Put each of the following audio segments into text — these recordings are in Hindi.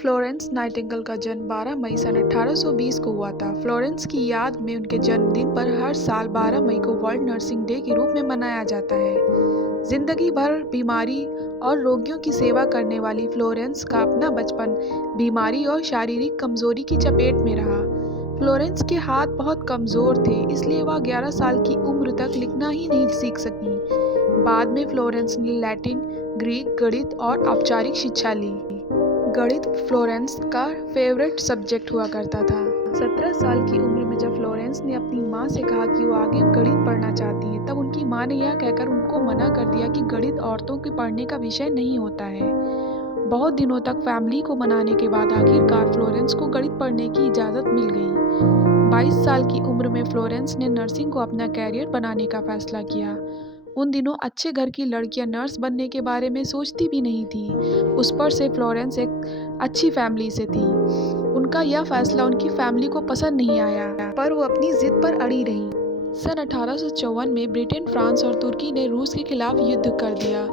फ्लोरेंस नाइटिंगेल का जन्म 12 मई सन 1820 को हुआ था। फ्लोरेंस की याद में उनके जन्मदिन पर हर साल 12 मई को वर्ल्ड नर्सिंग डे के रूप में मनाया जाता है। जिंदगी भर बीमारी और रोगियों की सेवा करने वाली फ्लोरेंस का अपना बचपन बीमारी और शारीरिक कमजोरी की चपेट में रहा। फ्लोरेंस के हाथ बहुत कमजोर थे, इसलिए वह 11 साल की उम्र तक लिखना ही नहीं सीख सकी। बाद में फ्लोरेंस ने लैटिन, ग्रीक, गणित और औपचारिक शिक्षा ली। गणित फ्लोरेंस का फेवरेट सब्जेक्ट हुआ करता था। 17 साल की उम्र में जब फ्लोरेंस ने अपनी माँ से कहा कि वो आगे गणित पढ़ना चाहती है, तब उनकी माँ ने यह कहकर उनको मना कर दिया कि गणित औरतों के पढ़ने का विषय नहीं होता है। बहुत दिनों तक फैमिली को मनाने के बाद आखिरकार फ्लोरेंस को गणित पढ़ने की इजाज़त मिल गई। 22 साल की उम्र में फ्लोरेंस ने नर्सिंग को अपना कैरियर बनाने का फैसला किया। उन दिनों अच्छे घर की लड़कियां नर्स बनने के बारे में सोचती भी नहीं थी। उस पर से फ्लोरेंस एक अच्छी फैमिली से थी। उनका यह फैसला उनकी फैमिली को पसंद नहीं आया, पर वो अपनी जिद पर अड़ी रही। सन 1854 में ब्रिटेन, फ्रांस और तुर्की ने रूस के खिलाफ युद्ध कर दिया।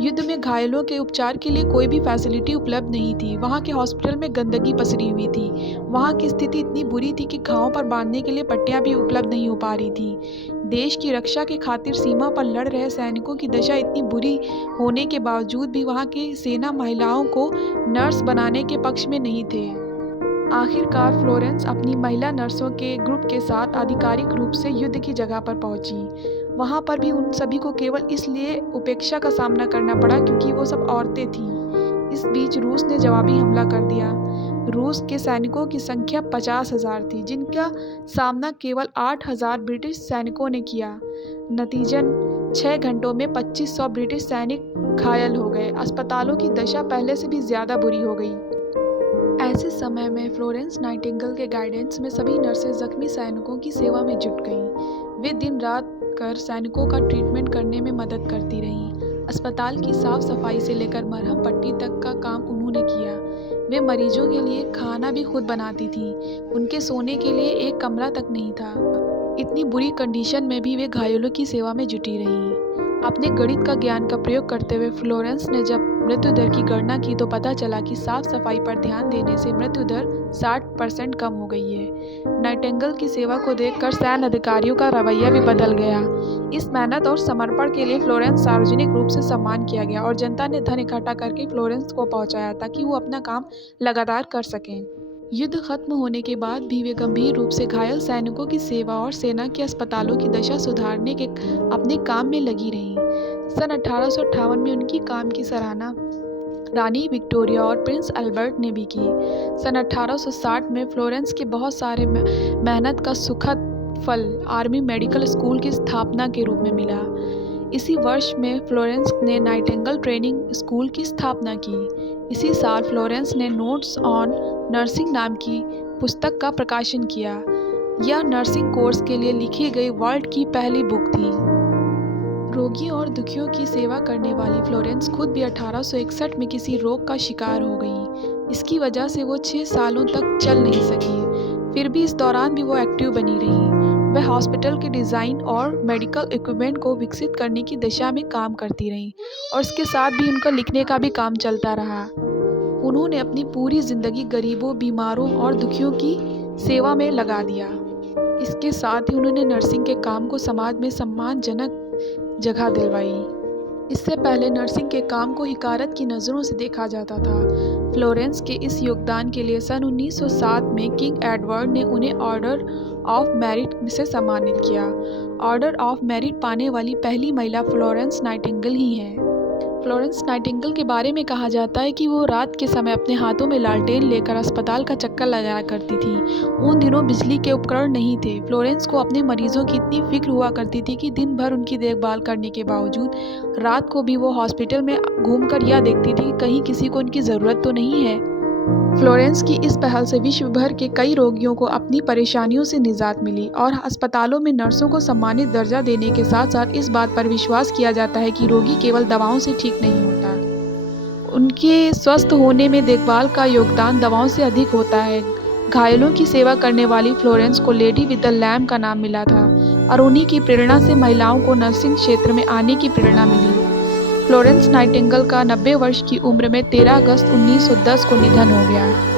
युद्ध में घायलों के उपचार के लिए कोई भी फैसिलिटी उपलब्ध नहीं थी। वहाँ के हॉस्पिटल में गंदगी पसरी हुई थी। वहाँ की स्थिति इतनी बुरी थी कि घावों पर बांधने के लिए पट्टियाँ भी उपलब्ध नहीं हो पा रही थी। देश की रक्षा के खातिर सीमा पर लड़ रहे सैनिकों की दशा इतनी बुरी होने के बावजूद भी वहाँ की सेना महिलाओं को नर्स बनाने के पक्ष में नहीं थे। आखिरकार फ्लोरेंस अपनी महिला नर्सों के ग्रुप के साथ आधिकारिक रूप से युद्ध की जगह पर पहुंची। वहां पर भी उन सभी को केवल इसलिए उपेक्षा का सामना करना पड़ा क्योंकि वो सब औरतें थीं। इस बीच रूस ने जवाबी हमला कर दिया। रूस के सैनिकों की संख्या 50,000 थी, जिनका सामना केवल 8,000 ब्रिटिश सैनिकों ने किया। नतीजन 6 घंटों में 2500 ब्रिटिश सैनिक घायल हो गए। अस्पतालों की दशा पहले से भी ज्यादा बुरी हो गई। ऐसे समय में फ्लोरेंस नाइटिंगेल के गाइडेंस में सभी नर्सें जख्मी सैनिकों की सेवा में जुट गईं। वे दिन रात कर सैनिकों का ट्रीटमेंट करने में मदद करती रहीं। अस्पताल की साफ सफाई से लेकर मरहम पट्टी तक का काम उन्होंने किया। वे मरीजों के लिए खाना भी खुद बनाती थीं। उनके सोने के लिए एक कमरा तक नहीं था। इतनी बुरी कंडीशन में भी वे घायलों की सेवा में जुटी रहीं। अपने गणित का ज्ञान का प्रयोग करते हुए फ्लोरेंस ने जब मृत्यु दर की गणना की तो पता चला कि साफ सफाई पर ध्यान देने से मृत्यु दर 60% कम हो गई है। नाइटिंगेल की सेवा को देखकर सैन्य अधिकारियों का रवैया भी बदल गया। इस मेहनत और समर्पण के लिए फ्लोरेंस सार्वजनिक रूप से सम्मान किया गया और जनता ने धन इकट्ठा करके फ्लोरेंस को पहुंचाया ताकि वो अपना काम लगातार कर सकें। युद्ध खत्म होने के बाद भी वे गंभीर रूप से घायल सैनिकों की सेवा और सेना के अस्पतालों की दशा सुधारने के अपने काम में लगी रहीं। सन 1858 में उनकी काम की सराहना रानी विक्टोरिया और प्रिंस अल्बर्ट ने भी की। सन 1860 में फ्लोरेंस के बहुत सारे मेहनत का सुखद फल आर्मी मेडिकल स्कूल की स्थापना के रूप में मिला। इसी वर्ष में फ्लोरेंस ने नाइटिंगेल ट्रेनिंग स्कूल की स्थापना की। इसी साल फ्लोरेंस ने नोट्स ऑन नर्सिंग नाम की पुस्तक का प्रकाशन किया। यह नर्सिंग कोर्स के लिए लिखी गई वर्ल्ड की पहली बुक थी। रोगियों और दुखियों की सेवा करने वाली फ्लोरेंस खुद भी 1861 में किसी रोग का शिकार हो गई। इसकी वजह से वो 6 सालों तक चल नहीं सकी। फिर भी इस दौरान भी वो एक्टिव बनी रही। वह हॉस्पिटल के डिज़ाइन और मेडिकल इक्विपमेंट को विकसित करने की दिशा में काम करती रहीं और इसके साथ भी उनका लिखने का भी काम चलता रहा। उन्होंने अपनी पूरी ज़िंदगी गरीबों, बीमारों और दुखियों की सेवा में लगा दिया। इसके साथ ही उन्होंने नर्सिंग के काम को समाज में सम्मानजनक जगह दिलवाई। इससे पहले नर्सिंग के काम को हिकारत की नज़रों से देखा जाता था। फ्लोरेंस के इस योगदान के लिए सन 1907 में किंग एडवर्ड ने उन्हें ऑर्डर ऑफ मेरिट से सम्मानित किया। ऑर्डर ऑफ मेरिट पाने वाली पहली महिला फ्लोरेंस नाइटिंगेल ही हैं। फ्लोरेंस नाइटिंगेल के बारे में कहा जाता है कि वो रात के समय अपने हाथों में लालटेन लेकर अस्पताल का चक्कर लगाया करती थी। उन दिनों बिजली के उपकरण नहीं थे। फ्लोरेंस को अपने मरीजों की इतनी फिक्र हुआ करती थी कि दिन भर उनकी देखभाल करने के बावजूद रात को भी वो हॉस्पिटल में घूमकर यह देखती थी कि कहीं किसी को उनकी ज़रूरत तो नहीं है। फ्लोरेंस की इस पहल से विश्व भर के कई रोगियों को अपनी परेशानियों से निजात मिली और अस्पतालों में नर्सों को सम्मानित दर्जा देने के साथ साथ इस बात पर विश्वास किया जाता है कि रोगी केवल दवाओं से ठीक नहीं होता। उनके स्वस्थ होने में देखभाल का योगदान दवाओं से अधिक होता है। घायलों की सेवा करने वाली फ्लोरेंस को लेडी विद द लैम्प का नाम मिला था और उन्हीं की प्रेरणा से महिलाओं को नर्सिंग क्षेत्र में आने की प्रेरणा मिली। फ्लोरेंस नाइटिंगेल का 90 वर्ष की उम्र में 13 अगस्त 1910 को निधन हो गया।